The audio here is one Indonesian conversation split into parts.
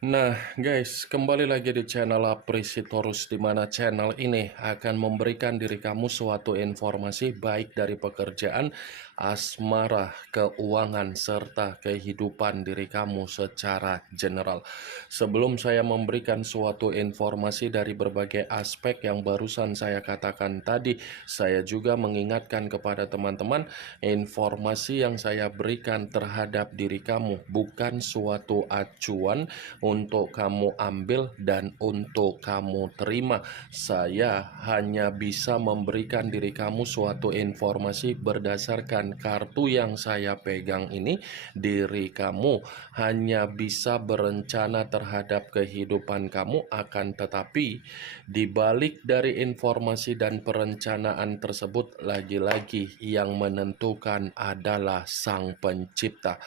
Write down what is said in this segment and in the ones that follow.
Nah, guys, kembali lagi di channel Apresitorus, di mana channel ini akan memberikan diri kamu suatu informasi baik dari pekerjaan, asmara, keuangan, serta kehidupan diri kamu secara general. Sebelum saya memberikan suatu informasi dari berbagai aspek yang barusan saya katakan tadi, saya juga mengingatkan kepada teman-teman, informasi yang saya berikan terhadap diri kamu bukan suatu acuan untuk kamu ambil dan untuk kamu terima. Saya hanya bisa memberikan diri kamu suatu informasi berdasarkan kartu yang saya pegang ini. Diri kamu hanya bisa berencana terhadap kehidupan kamu, akan tetapi di balik dari informasi dan perencanaan tersebut, lagi-lagi yang menentukan adalah Sang Pencipta.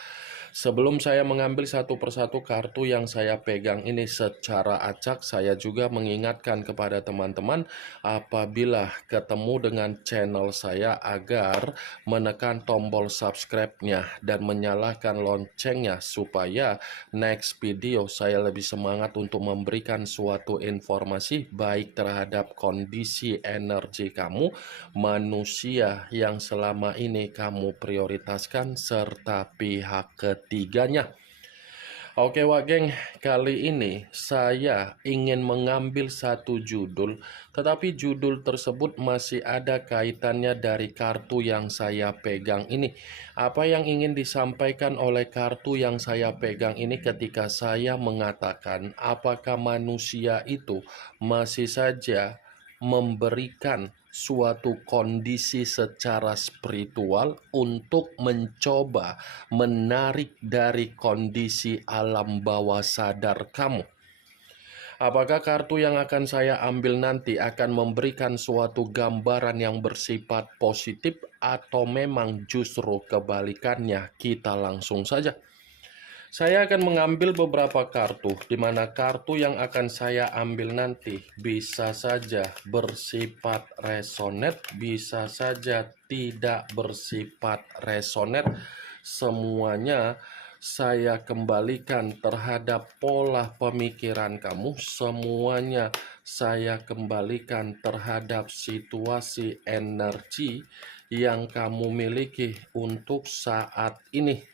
Sebelum saya mengambil satu persatu kartu yang saya pegang ini secara acak, saya juga mengingatkan kepada teman-teman apabila ketemu dengan channel saya agar menekan tombol subscribe-nya dan menyalakan loncengnya supaya next video saya lebih semangat untuk memberikan suatu informasi baik terhadap kondisi energi kamu, manusia yang selama ini kamu prioritaskan, serta pihak ketiganya. Oke Wak Geng, kali ini saya ingin mengambil satu judul, tetapi judul tersebut masih ada kaitannya dari kartu yang saya pegang ini. Apa yang ingin disampaikan oleh kartu yang saya pegang ini ketika saya mengatakan apakah manusia itu masih saja memberikan suatu kondisi secara spiritual untuk mencoba menarik dari kondisi alam bawah sadar kamu. Apakah kartu yang akan saya ambil nanti akan memberikan suatu gambaran yang bersifat positif atau memang justru kebalikannya? Kita langsung saja. Saya akan mengambil beberapa kartu, di mana kartu yang akan saya ambil nanti bisa saja bersifat resonate, bisa saja tidak bersifat resonate. Semuanya saya kembalikan terhadap pola pemikiran kamu, semuanya saya kembalikan terhadap situasi energi yang kamu miliki untuk saat ini.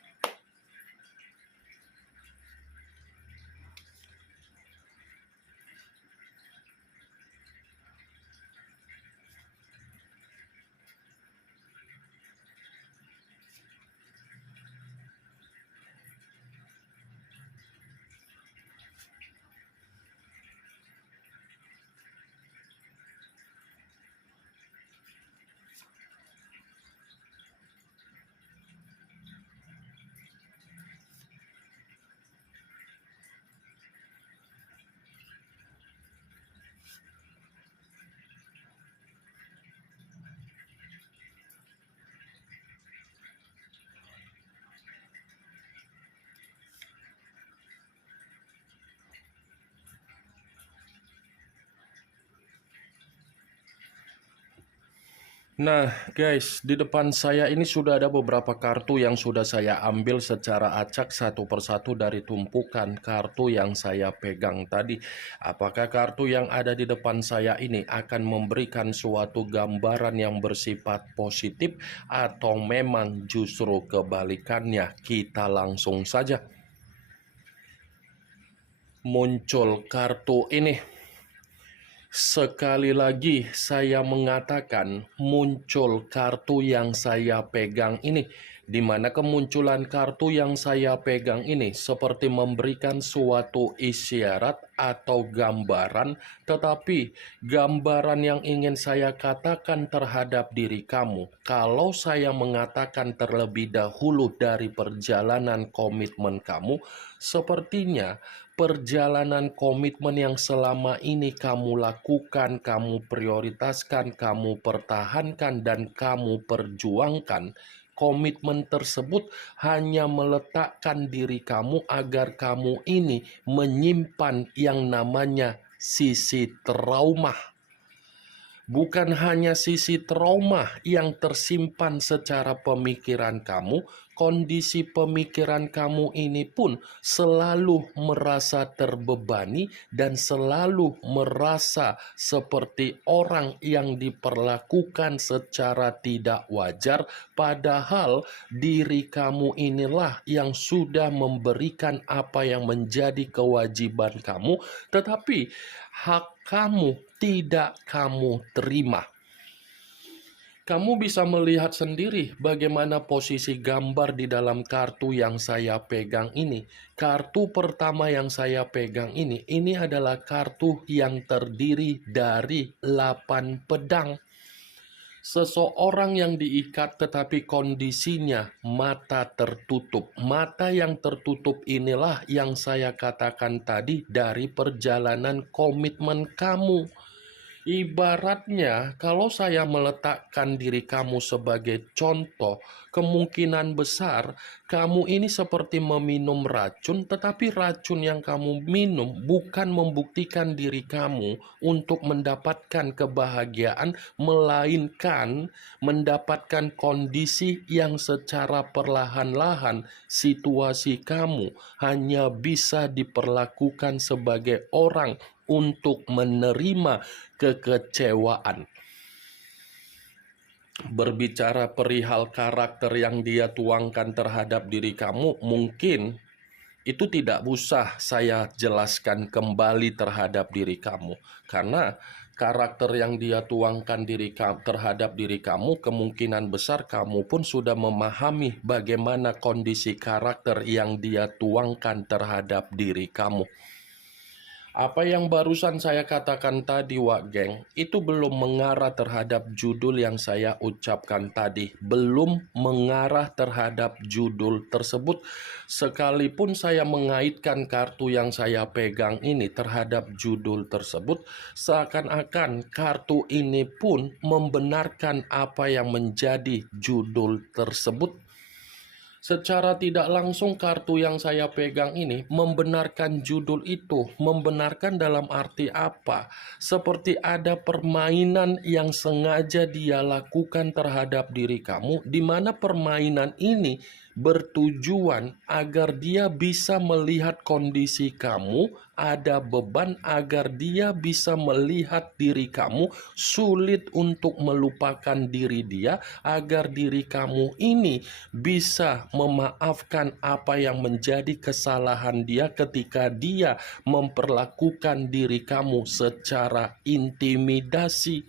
Nah guys, di depan saya ini sudah ada beberapa kartu yang sudah saya ambil secara acak satu persatu dari tumpukan kartu yang saya pegang tadi. Apakah kartu yang ada di depan saya ini akan memberikan suatu gambaran yang bersifat positif atau memang justru kebalikannya? Kita langsung saja. Muncul kartu ini. Sekali lagi saya mengatakan muncul kartu yang saya pegang ini, di mana kemunculan kartu yang saya pegang ini seperti memberikan suatu isyarat atau gambaran, tetapi gambaran yang ingin saya katakan terhadap diri kamu, kalau saya mengatakan terlebih dahulu dari perjalanan komitmen kamu, sepertinya perjalanan komitmen yang selama ini kamu lakukan, kamu prioritaskan, kamu pertahankan, dan kamu perjuangkan, komitmen tersebut hanya meletakkan diri kamu agar kamu ini menyimpan yang namanya sisi trauma. Bukan hanya sisi trauma yang tersimpan secara pemikiran kamu, kondisi pemikiran kamu ini pun selalu merasa terbebani dan selalu merasa seperti orang yang diperlakukan secara tidak wajar, padahal diri kamu inilah yang sudah memberikan apa yang menjadi kewajiban kamu, tetapi hak kamu tidak kamu terima. Kamu bisa melihat sendiri bagaimana posisi gambar di dalam kartu yang saya pegang ini. Kartu pertama yang saya pegang ini adalah kartu yang terdiri dari 8 pedang. Seseorang yang diikat tetapi kondisinya mata tertutup. Mata yang tertutup inilah yang saya katakan tadi dari perjalanan komitmen kamu. Ibaratnya, kalau saya meletakkan diri kamu sebagai contoh, kemungkinan besar kamu ini seperti meminum racun, tetapi racun yang kamu minum bukan membuktikan diri kamu untuk mendapatkan kebahagiaan, melainkan mendapatkan kondisi yang secara perlahan-lahan situasi kamu hanya bisa diperlakukan sebagai orang untuk menerima kekecewaan. Berbicara perihal karakter yang dia tuangkan terhadap diri kamu, mungkin itu tidak usah saya jelaskan kembali terhadap diri kamu, karena karakter yang dia tuangkan terhadap diri kamu, kemungkinan besar kamu pun sudah memahami bagaimana kondisi karakter yang dia tuangkan terhadap diri kamu. Apa yang barusan saya katakan tadi, Wak Geng, itu belum mengarah terhadap judul yang saya ucapkan tadi. Belum mengarah terhadap judul tersebut. Sekalipun saya mengaitkan kartu yang saya pegang ini terhadap judul tersebut, seakan-akan kartu ini pun membenarkan apa yang menjadi judul tersebut. Secara tidak langsung kartu yang saya pegang ini membenarkan judul itu. Membenarkan dalam arti apa? Seperti ada permainan yang sengaja dia lakukan terhadap diri kamu, di mana permainan ini bertujuan agar dia bisa melihat kondisi kamu ada beban, agar dia bisa melihat diri kamu sulit untuk melupakan diri dia, agar diri kamu ini bisa memaafkan apa yang menjadi kesalahan dia ketika dia memperlakukan diri kamu secara intimidasi.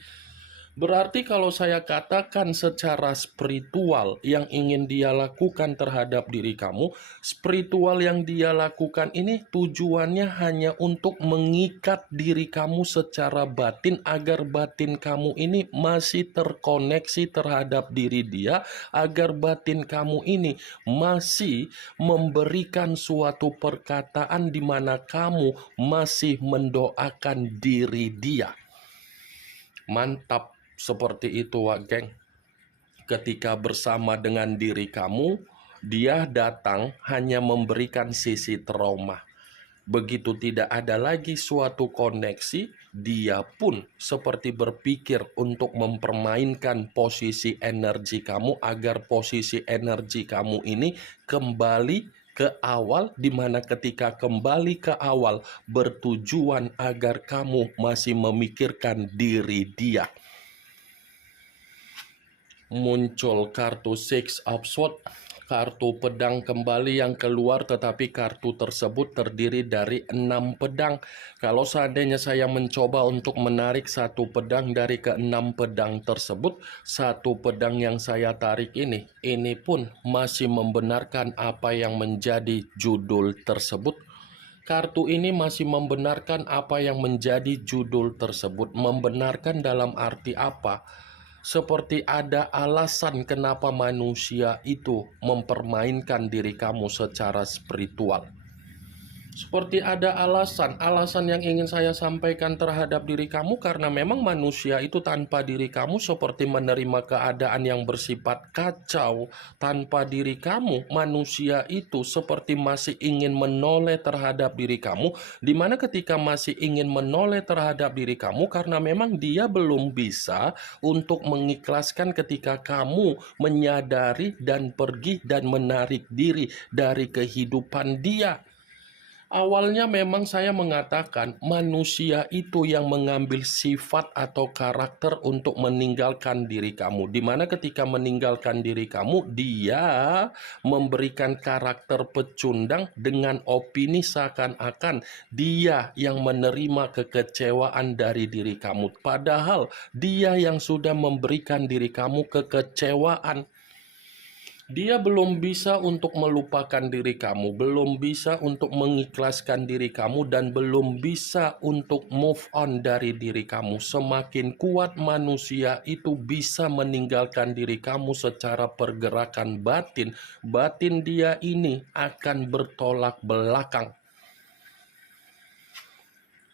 Berarti kalau saya katakan secara spiritual yang ingin dia lakukan terhadap diri kamu, spiritual yang dia lakukan ini tujuannya hanya untuk mengikat diri kamu secara batin agar batin kamu ini masih terkoneksi terhadap diri dia, agar batin kamu ini masih memberikan suatu perkataan di mana kamu masih mendoakan diri dia. Mantap. Seperti itu, Wak Geng. Ketika bersama dengan diri kamu, dia datang hanya memberikan sisi trauma. Begitu tidak ada lagi suatu koneksi, dia pun seperti berpikir untuk mempermainkan posisi energi kamu agar posisi energi kamu ini kembali ke awal, di mana ketika kembali ke awal bertujuan agar kamu masih memikirkan diri dia. Muncul kartu Six of Swords, kartu pedang kembali yang keluar, tetapi kartu tersebut terdiri dari 6 pedang. Kalau seandainya saya mencoba untuk menarik satu pedang dari ke-6 pedang tersebut, satu pedang yang saya tarik ini pun masih membenarkan apa yang menjadi judul tersebut. Kartu ini masih membenarkan apa yang menjadi judul tersebut. Membenarkan dalam arti apa? Seperti ada alasan kenapa manusia itu mempermainkan diri kamu secara spiritual. Seperti ada alasan yang ingin saya sampaikan terhadap diri kamu karena memang manusia itu tanpa diri kamu seperti menerima keadaan yang bersifat kacau. Tanpa diri kamu, manusia itu seperti masih ingin menoleh terhadap diri kamu, di mana ketika masih ingin menoleh terhadap diri kamu karena memang dia belum bisa untuk mengikhlaskan ketika kamu menyadari dan pergi dan menarik diri dari kehidupan dia. Awalnya memang saya mengatakan manusia itu yang mengambil sifat atau karakter untuk meninggalkan diri kamu. Di mana ketika meninggalkan diri kamu, dia memberikan karakter pecundang dengan opini seakan-akan dia yang menerima kekecewaan dari diri kamu. Padahal dia yang sudah memberikan diri kamu kekecewaan. Dia belum bisa untuk melupakan diri kamu, belum bisa untuk mengikhlaskan diri kamu, dan belum bisa untuk move on dari diri kamu. Semakin kuat manusia itu bisa meninggalkan diri kamu secara pergerakan batin, batin dia ini akan bertolak belakang.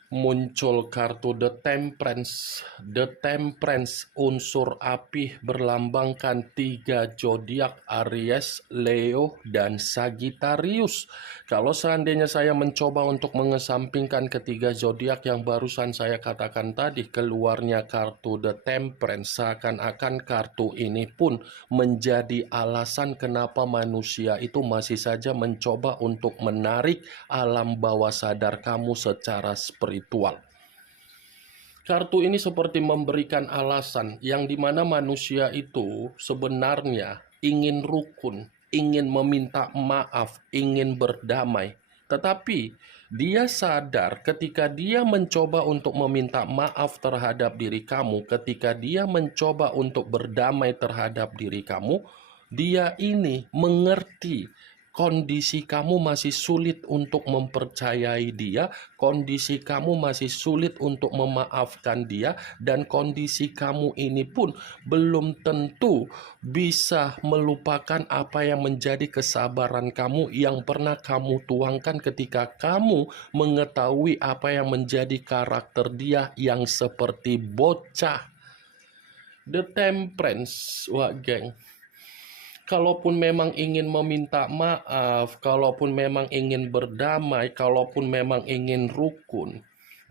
Muncul kartu The Temperance. The Temperance, unsur api, berlambangkan 3 zodiak: Aries, Leo, dan Sagittarius. Kalau seandainya saya mencoba untuk mengesampingkan ketiga zodiak yang barusan saya katakan tadi, keluarnya kartu The Temperance, seakan-akan kartu ini pun menjadi alasan kenapa manusia itu masih saja mencoba untuk menarik alam bawah sadar kamu secara spiritual. Kartu ini seperti memberikan alasan yang dimana manusia itu sebenarnya ingin rukun, ingin meminta maaf, ingin berdamai. Tetapi dia sadar ketika dia mencoba untuk meminta maaf terhadap diri kamu, ketika dia mencoba untuk berdamai terhadap diri kamu, dia ini mengerti kondisi kamu masih sulit untuk mempercayai dia, kondisi kamu masih sulit untuk memaafkan dia, dan kondisi kamu ini pun belum tentu bisa melupakan apa yang menjadi kesabaran kamu yang pernah kamu tuangkan ketika kamu mengetahui apa yang menjadi karakter dia yang seperti bocah. The Temperance, wah geng. Kalaupun memang ingin meminta maaf, kalaupun memang ingin berdamai, kalaupun memang ingin rukun,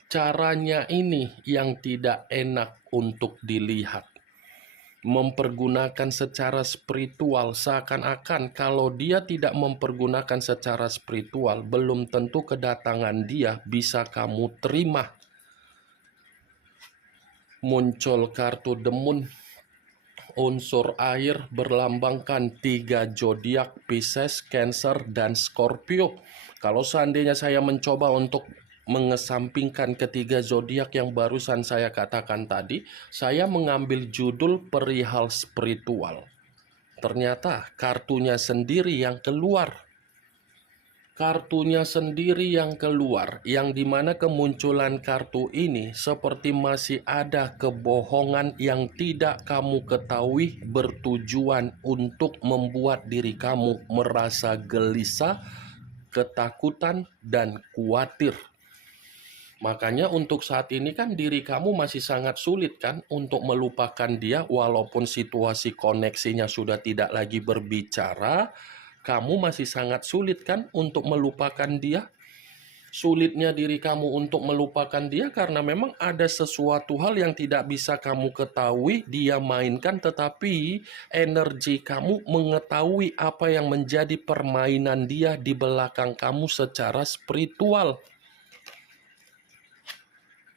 caranya ini yang tidak enak untuk dilihat. Mempergunakan secara spiritual, seakan-akan kalau dia tidak mempergunakan secara spiritual, belum tentu kedatangan dia bisa kamu terima. Muncul kartu The Moon, unsur air, berlambangkan 3 zodiak: Pisces, Cancer, dan Scorpio. Kalau seandainya saya mencoba untuk mengesampingkan ketiga zodiak yang barusan saya katakan tadi, saya mengambil judul perihal spiritual. Ternyata kartunya sendiri yang keluar. Kartunya sendiri yang keluar, yang dimana kemunculan kartu ini seperti masih ada kebohongan yang tidak kamu ketahui bertujuan untuk membuat diri kamu merasa gelisah, ketakutan, dan khawatir. Makanya untuk saat ini kan diri kamu masih sangat sulit kan untuk melupakan dia, walaupun situasi koneksinya sudah tidak lagi berbicara, kamu masih sangat sulit kan untuk melupakan dia. Sulitnya diri kamu untuk melupakan dia karena memang ada sesuatu hal yang tidak bisa kamu ketahui dia mainkan, tetapi energi kamu mengetahui apa yang menjadi permainan dia di belakang kamu secara spiritual.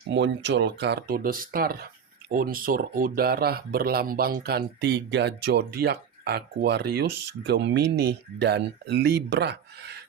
Muncul kartu The Star, unsur udara, berlambangkan 3 zodiak: Aquarius, Gemini, dan Libra.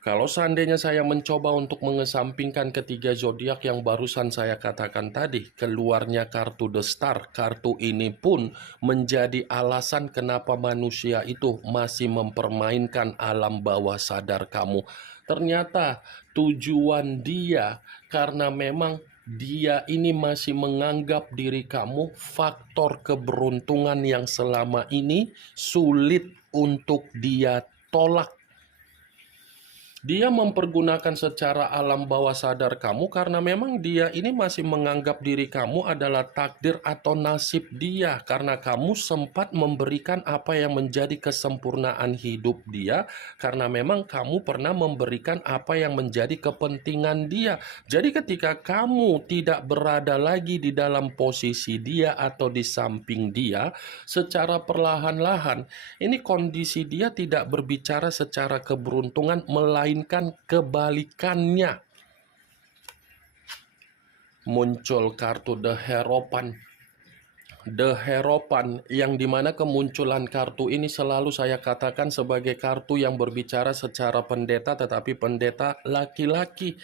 Kalau seandainya saya mencoba untuk mengesampingkan ketiga zodiak yang barusan saya katakan tadi, keluarnya kartu The Star. Kartu ini pun menjadi alasan kenapa manusia itu masih mempermainkan alam bawah sadar kamu. Ternyata tujuan dia karena memang dia ini masih menganggap diri kamu faktor keberuntungan yang selama ini sulit untuk dia tolak. Dia mempergunakan secara alam bawah sadar kamu karena memang dia ini masih menganggap diri kamu adalah takdir atau nasib dia, karena kamu sempat memberikan apa yang menjadi kesempurnaan hidup dia, karena memang kamu pernah memberikan apa yang menjadi kepentingan dia. Jadi ketika kamu tidak berada lagi di dalam posisi dia atau di samping dia, secara perlahan-lahan ini kondisi dia tidak berbicara secara keberuntungan, melainkan kebalikannya. Muncul kartu The Hierophant. The Hierophant, yang dimana kemunculan kartu ini selalu saya katakan sebagai kartu yang berbicara secara pendeta, tetapi pendeta laki-laki.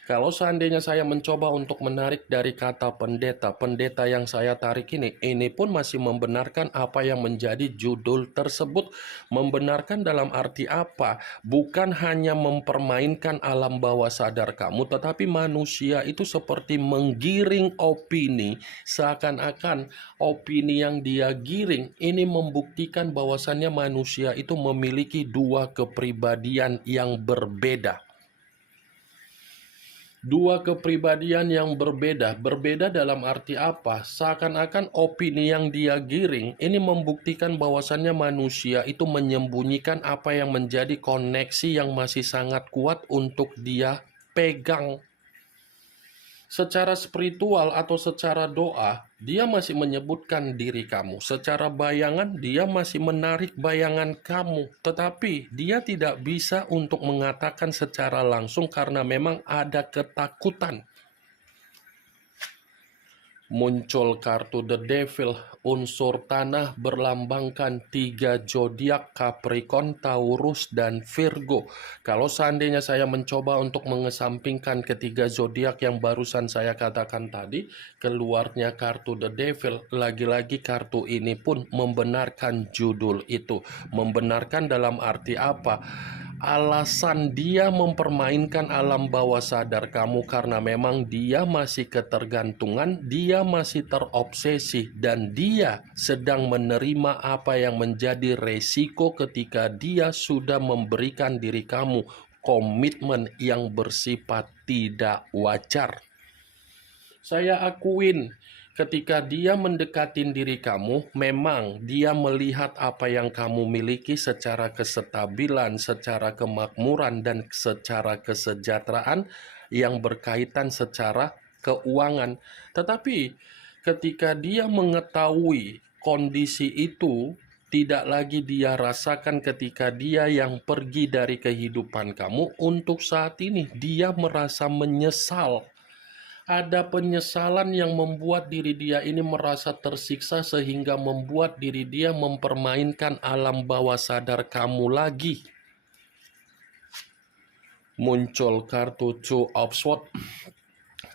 Kalau seandainya saya mencoba untuk menarik dari kata pendeta, pendeta yang saya tarik ini pun masih membenarkan apa yang menjadi judul tersebut. Membenarkan dalam arti apa? Bukan hanya mempermainkan alam bawah sadar kamu, tetapi manusia itu seperti menggiring opini, seakan-akan opini yang dia giring ini membuktikan bahwasannya manusia itu memiliki dua kepribadian yang berbeda. Dua kepribadian yang berbeda. Berbeda dalam arti apa? Seakan-akan opini yang dia giring ini membuktikan bahwasannya manusia itu menyembunyikan apa yang menjadi koneksi yang masih sangat kuat untuk dia pegang. Secara spiritual atau secara doa, dia masih menyebutkan diri kamu. Secara bayangan, dia masih menarik bayangan kamu. Tetapi dia tidak bisa untuk mengatakan secara langsung karena memang ada ketakutan. Muncul kartu The Devil, unsur tanah berlambangkan 3 zodiak Capricorn, Taurus, dan Virgo. Kalau seandainya saya mencoba untuk mengesampingkan ketiga zodiak yang barusan saya katakan tadi, keluarnya kartu The Devil. Lagi-lagi kartu ini pun membenarkan judul itu. Membenarkan dalam arti apa? Alasan dia mempermainkan alam bawah sadar kamu karena memang dia masih ketergantungan, dia masih terobsesi, dan dia sedang menerima apa yang menjadi resiko ketika dia sudah memberikan diri kamu komitmen yang bersifat tidak wajar. Saya akuin ketika dia mendekatin diri kamu, memang dia melihat apa yang kamu miliki secara kestabilan, secara kemakmuran, dan secara kesejahteraan yang berkaitan secara keuangan. Tetapi ketika dia mengetahui kondisi itu tidak lagi dia rasakan ketika dia yang pergi dari kehidupan kamu, untuk saat ini dia merasa menyesal. Ada penyesalan yang membuat diri dia ini merasa tersiksa sehingga membuat diri dia mempermainkan alam bawah sadar kamu lagi. Muncul kartu Two of Swords,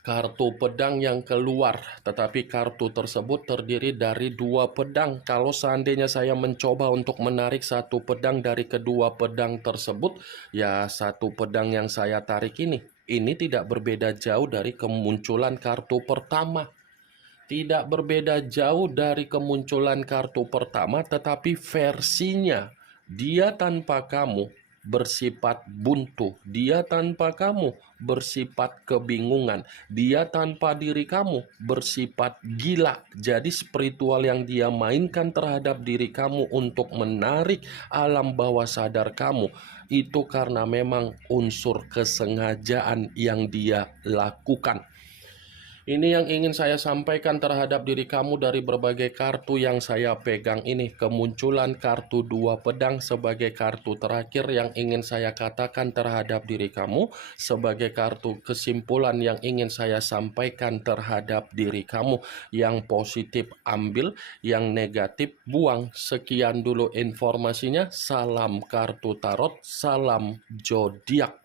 kartu pedang yang keluar, tetapi kartu tersebut terdiri dari 2 pedang. Kalau seandainya saya mencoba untuk menarik satu pedang dari kedua pedang tersebut, ya satu pedang yang saya tarik ini tidak berbeda jauh dari kemunculan kartu pertama. Tidak berbeda jauh dari kemunculan kartu pertama, tetapi versinya dia tanpa kamu bersifat buntu, dia tanpa kamu bersifat kebingungan, dia tanpa diri kamu bersifat gila. Jadi spiritual yang dia mainkan terhadap diri kamu untuk menarik alam bawah sadar kamu itu karena memang unsur kesengajaan yang dia lakukan. Ini yang ingin saya sampaikan terhadap diri kamu dari berbagai kartu yang saya pegang ini. Kemunculan kartu 2 pedang sebagai kartu terakhir yang ingin saya katakan terhadap diri kamu. Sebagai kartu kesimpulan yang ingin saya sampaikan terhadap diri kamu. Yang positif ambil, yang negatif buang. Sekian dulu informasinya. Salam kartu tarot, salam zodiak.